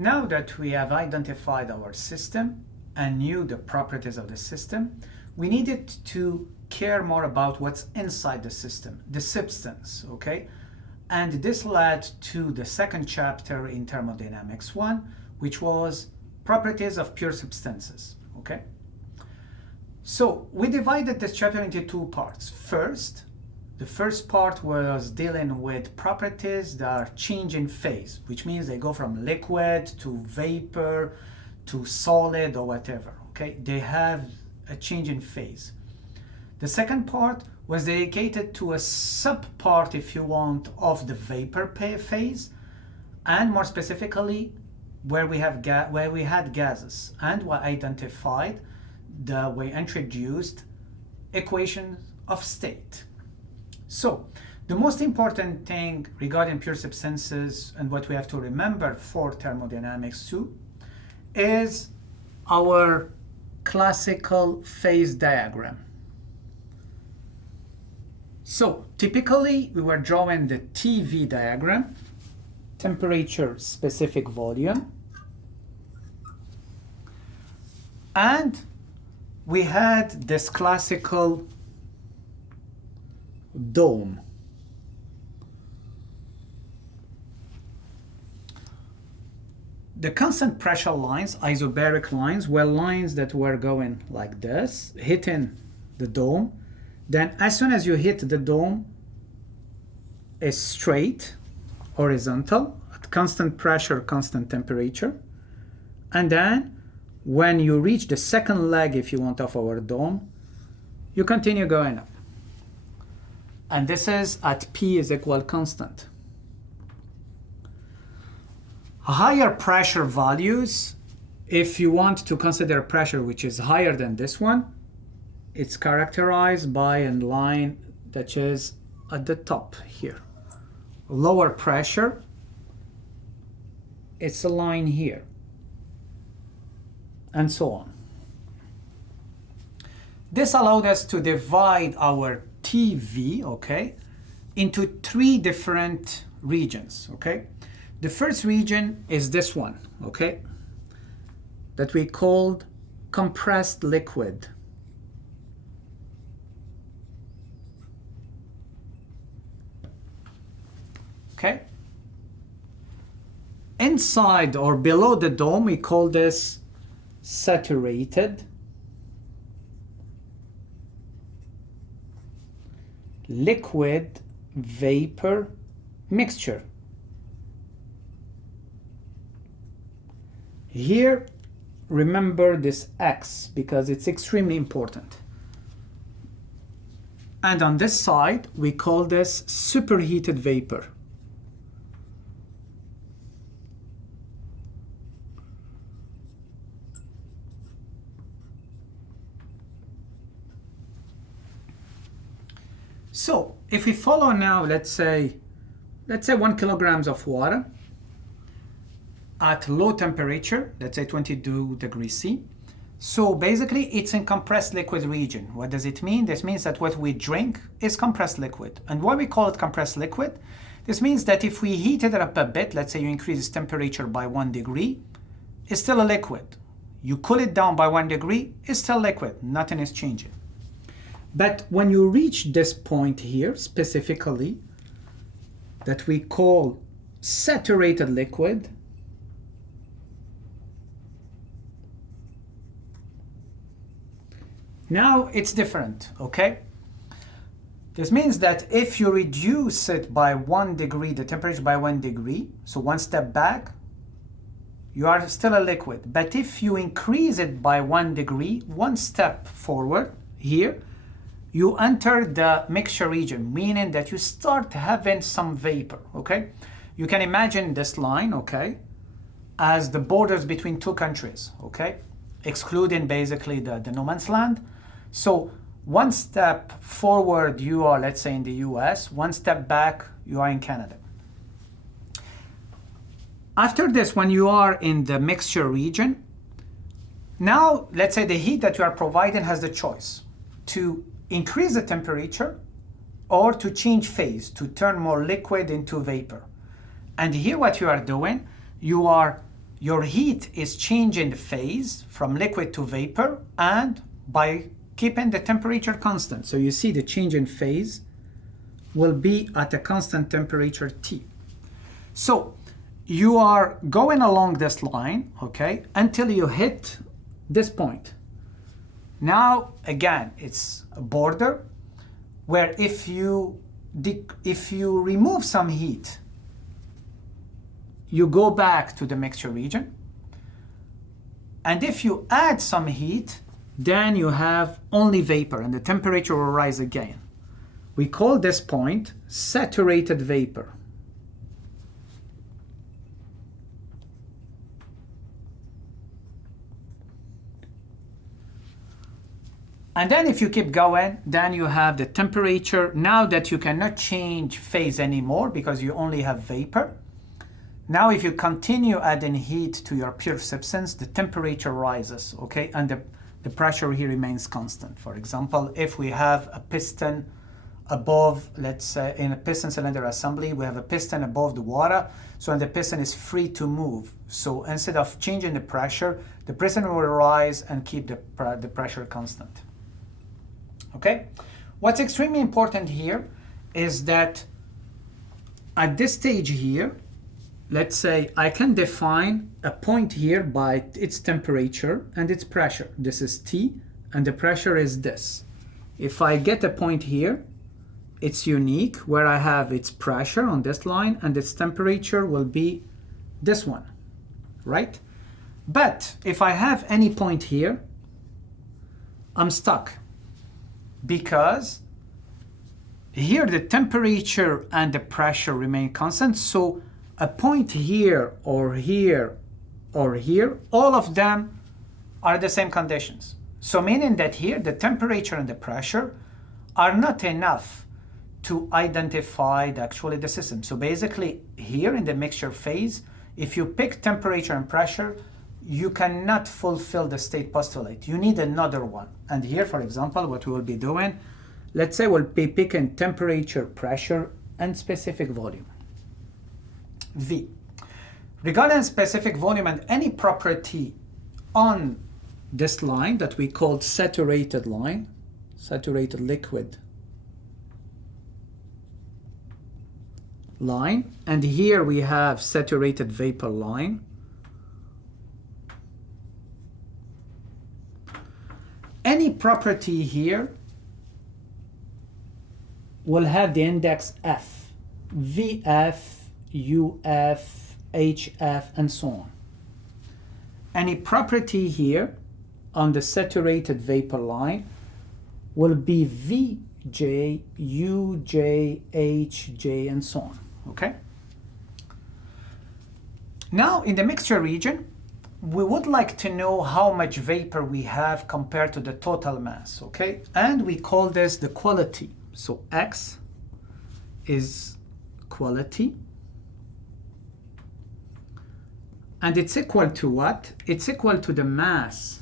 Now that we have identified our system and knew the properties of the system, we needed to care more about what's inside the system, the substance, okay? And this led to the second chapter in Thermodynamics 1, which was properties of pure substances, okay? So we divided this chapter into two parts. First, the first part was dealing with properties that are change in phase, which means they go from liquid to vapor to solid or whatever, okay? They have a change in phase. The second part was dedicated to a sub-part, if you want, of the vapor phase, and more specifically, where we had gases, and we identified we introduced equations of state. So the most important thing regarding pure substances and what we have to remember for thermodynamics 2 is our classical phase diagram. So typically we were drawing the TV diagram, temperature specific volume, and we had this classical dome. The constant pressure lines, isobaric lines, were lines that were going like this, hitting the dome. Then as soon as you hit the dome, it's straight, horizontal, at constant pressure, constant temperature. And then when you reach the second leg, if you want, of our dome, you continue going up. And this is at P is equal constant. Higher pressure values, if you want to consider a pressure which is higher than this one, it's characterized by a line that is at the top here. Lower pressure, it's a line here, and so on. This allowed us to divide our TV, okay, into three different regions, okay? The first region is this one, okay, that we called compressed liquid. Okay? Inside or below the dome, we call this saturated liquid vapor mixture. Here, remember this X because it's extremely important. And on this side, we call this superheated vapor. So if we follow now, let's say 1 kilograms of water at low temperature, let's say 22 degrees C. So basically it's in compressed liquid region. What does it mean? This means that what we drink is compressed liquid. And why we call it compressed liquid? This means that if we heat it up a bit, let's say you increase its temperature by 1 degree, it's still a liquid. You cool it down by 1 degree, it's still liquid, nothing is changing. But when you reach this point here, specifically, that we call saturated liquid, now it's different, okay? This means that if you reduce it by 1 degree, the temperature by 1 degree, so one step back, you are still a liquid. But if you increase it by 1 degree, one step forward here, you enter the mixture region, meaning that you start having some vapor, okay? You can imagine this line, okay, as the borders between two countries, okay? Excluding basically the no man's land. So one step forward, you are, let's say, in the US, one step back, you are in Canada. After this, when you are in the mixture region, now, let's say the heat that you are providing has the choice to increase the temperature or to change phase, to turn more liquid into vapor. And here what you are doing, you are your heat is changing phase from liquid to vapor and by keeping the temperature constant. So you see the change in phase will be at a constant temperature T. So you are going along this line, okay, until you hit this point. Now, again, it's a border where if you remove some heat, you go back to the mixture region. And if you add some heat, then you have only vapor and the temperature will rise again. We call this point saturated vapor. And then if you keep going, then you have the temperature. Now that you cannot change phase anymore because you only have vapor. Now if you continue adding heat to your pure substance, the temperature rises, okay? And the pressure here remains constant. For example, if we have a piston above, let's say in a piston cylinder assembly, we have a piston above the water, so and the piston is free to move. So instead of changing the piston will rise and keep the pressure constant. Okay? What's extremely important here is that at this stage here, let's say I can define a point here by its temperature and its pressure. This is T, and the pressure is this. If I get a point here, it's unique, where I have its pressure on this line and its temperature will be this one, right? But if I have any point here, I'm stuck because here the temperature and the pressure remain constant. So a point here or here or here, all of them are the same conditions. So meaning that here the temperature and the pressure are not enough to identify actually the system. So basically here in the mixture phase, if you pick temperature and pressure, you cannot fulfill the state postulate. You need another one. And here, for example, what we will be doing, let's say we'll be picking temperature, pressure, and specific volume. V. Regarding specific volume and any property on this line that we called saturated line, saturated liquid line, and here we have saturated vapor line. Any property here will have the index F, VF, UF, HF, and so on. Any property here on the saturated vapor line will be VJ, UJ, HJ, and so on, okay? Now, in the mixture region, we would like to know how much vapor we have compared to the total mass, okay? And we call this the quality. So X is quality. And it's equal to what? It's equal to the mass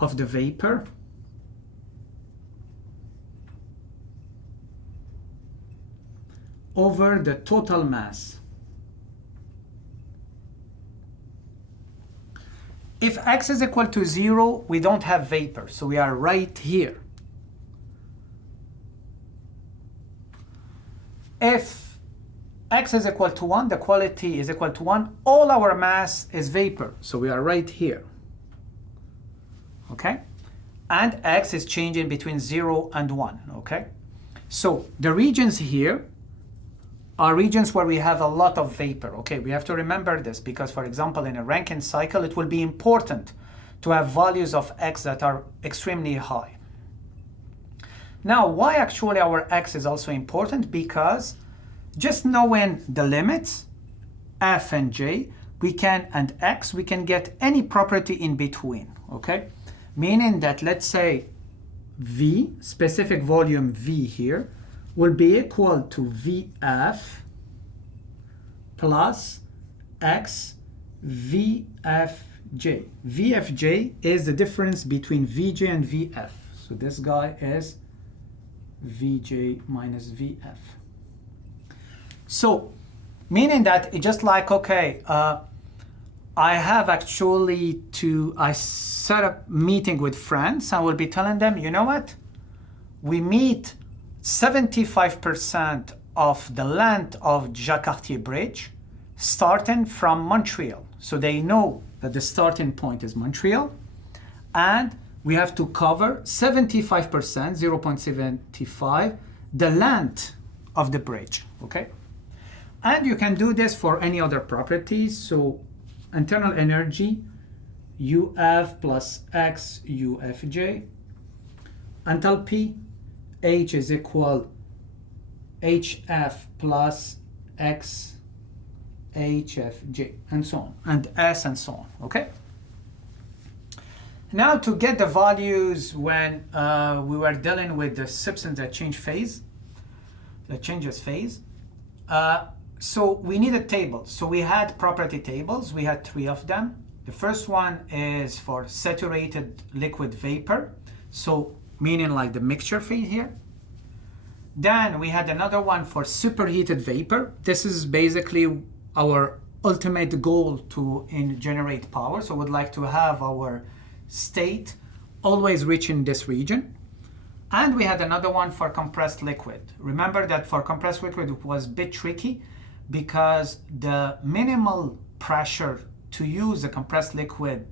of the vapor over the total mass. If X is equal to 0, we don't have vapor, so we are right here. If X is equal to 1, the quality is equal to 1, all our mass is vapor, so we are right here. Okay? And X is changing between 0 and 1, okay? So the regions here are regions where we have a lot of vapor, okay? We have to remember this because, for example, in a Rankine cycle, it will be important to have values of X that are extremely high. Now, why actually our X is also important? Because just knowing the limits, F and J, and X, we can get any property in between, okay? Meaning that, let's say, V, specific volume V here, will be equal to VF plus X VFJ. VFJ is the difference between VJ and VF. So this guy is VJ minus VF. So, meaning that it's just like, okay, I have actually I set up meeting with friends. I will be telling them, you know what? We meet 75% of the length of Jacques-Cartier Bridge starting from Montreal. So they know that the starting point is Montreal, and we have to cover 75%, 0.75, the length of the bridge, okay? And you can do this for any other properties. So internal energy, UF plus X UFJ. Enthalpy, H is equal HF plus X HFJ, and so on, and S and so on, okay? Now to get the values when we were dealing with the substance that changes phase, so we need a table. So we had property tables, we had 3 of them. The first one is for saturated liquid vapor, so meaning like the mixture phase here. Then we had another one for superheated vapor. This is basically our ultimate goal to generate power. So we'd like to have our state always reaching this region. And we had another one for compressed liquid. Remember that for compressed liquid it was a bit tricky because the minimal pressure to use the compressed liquid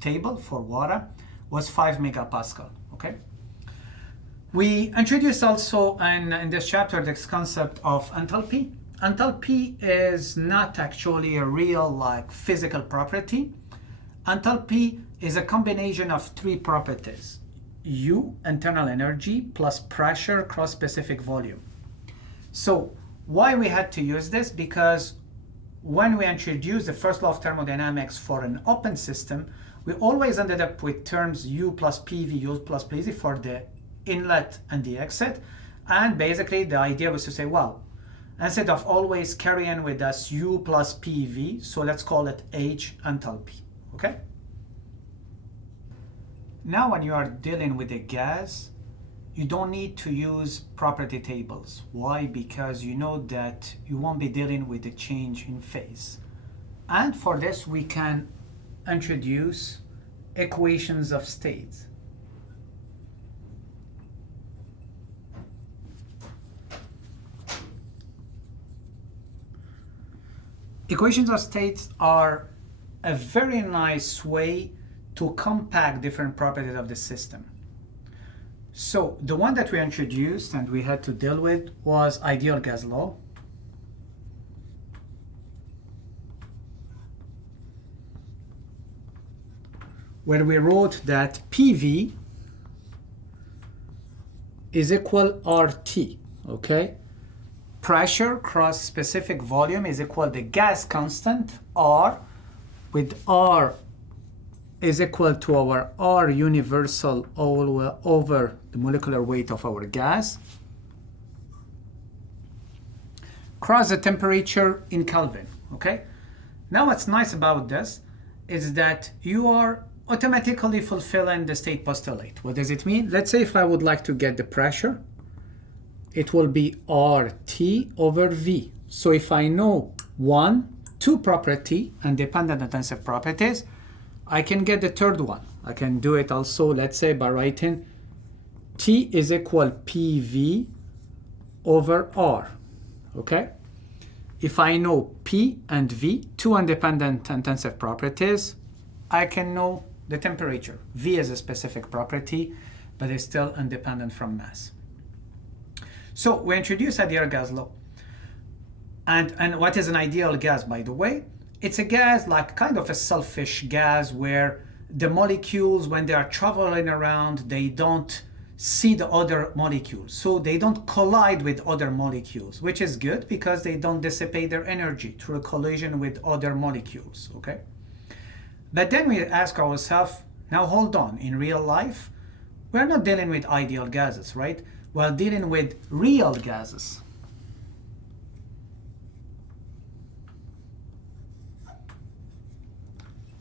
table for water was 5 megapascal, okay? We introduced also in this chapter this concept of enthalpy. Enthalpy is not actually a real physical property. Enthalpy is a combination of 3 properties. U, internal energy, plus pressure cross specific volume. So why we had to use this? Because when we introduced the first law of thermodynamics for an open system, we always ended up with terms U plus PV, U plus PV for the inlet and the exit. And basically the idea was to say, well, instead of always carrying with us U plus PV, so let's call it H enthalpy, okay? Now when you are dealing with a gas, you don't need to use property tables. Why? Because you know that you won't be dealing with a change in phase. And for this we can introduce equations of states. Equations of states are a very nice way to compact different properties of the system. So the one that we introduced and we had to deal with was ideal gas law. Where we wrote that PV is equal RT, okay? Pressure cross specific volume is equal to the gas constant R, with R is equal to our R universal all over the molecular weight of our gas, cross the temperature in Kelvin, okay? Now what's nice about this is that you are automatically fulfilling the state postulate. What does it mean? Let's say if I would like to get the pressure, it will be RT over V. So if I know 1, 2 property and dependent intensive properties, I can get the third one. I can do it also, let's say, by writing T is equal PV over R, okay? If I know P and V, 2 independent intensive properties, I can know the temperature. V is a specific property, but it's still independent from mass. So we introduce ideal gas law. And what is an ideal gas, by the way? It's a gas like kind of a selfish gas where the molecules, when they are traveling around, they don't see the other molecules. So they don't collide with other molecules, which is good because they don't dissipate their energy through a collision with other molecules, okay? But then we ask ourselves, now hold on, in real life, we're not dealing with ideal gases, right? We're dealing with real gases.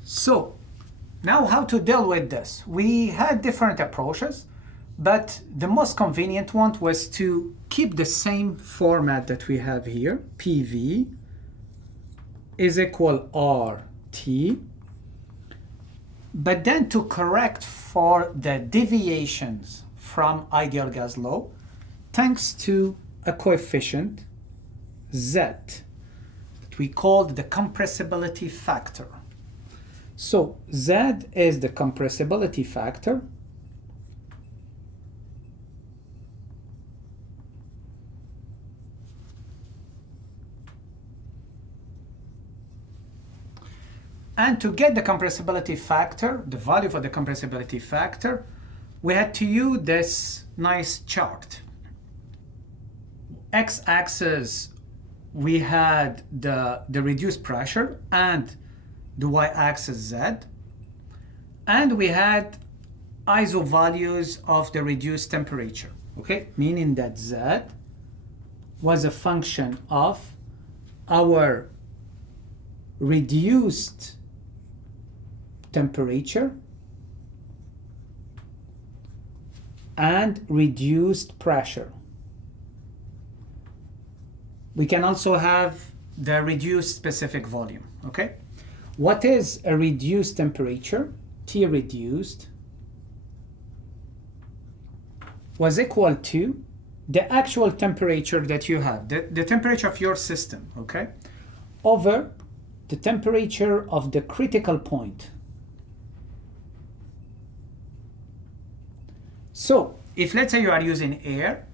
So now how to deal with this? We had different approaches, but the most convenient one was to keep the same format that we have here. PV is equal RT But then to correct for the deviations from ideal gas law, thanks to a coefficient Z that we called the compressibility factor. So Z is the compressibility factor, and to get the compressibility factor, the value for the compressibility factor, we had to use this nice chart. X-axis, we had the reduced pressure and the y-axis Z, and we had ISO values of the reduced temperature, okay? Meaning that Z was a function of our reduced temperature and reduced pressure. We can also have the reduced specific volume, okay? What is a reduced temperature? T reduced was equal to the actual temperature that you have, the temperature of your system, okay? Over the temperature of the critical point. So if let's say you are using air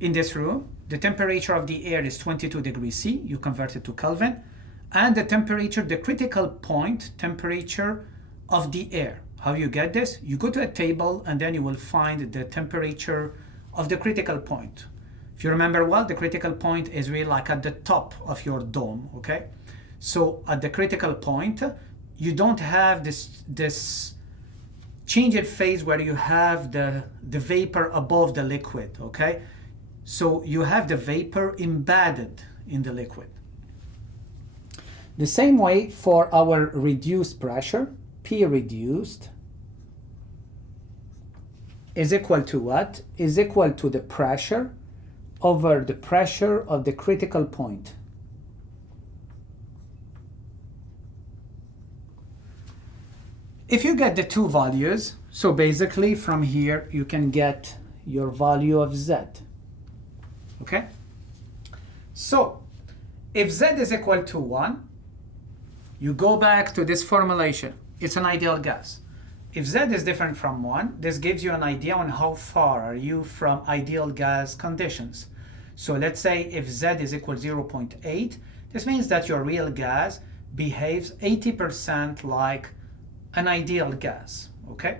in this room, the temperature of the air is 22 degrees C, you convert it to Kelvin, and the temperature, the critical point temperature of the air. How you get this? You go to a table and then you will find the temperature of the critical point. If you remember well, the critical point is really like at the top of your dome, okay? So at the critical point, you don't have this change in phase where you have the vapor above the liquid, okay? So you have the vapor embedded in the liquid. The same way for our reduced pressure, P reduced is equal to what? Is equal to the pressure over the pressure of the critical point. If you get the two values, so basically from here you can get your value of Z, okay? So if Z is equal to 1, you go back to this formulation. It's an ideal gas. If Z is different from 1, this gives you an idea on how far are you from ideal gas conditions. So let's say if Z is equal to 0.8, this means that your real gas behaves 80% like an ideal gas, okay?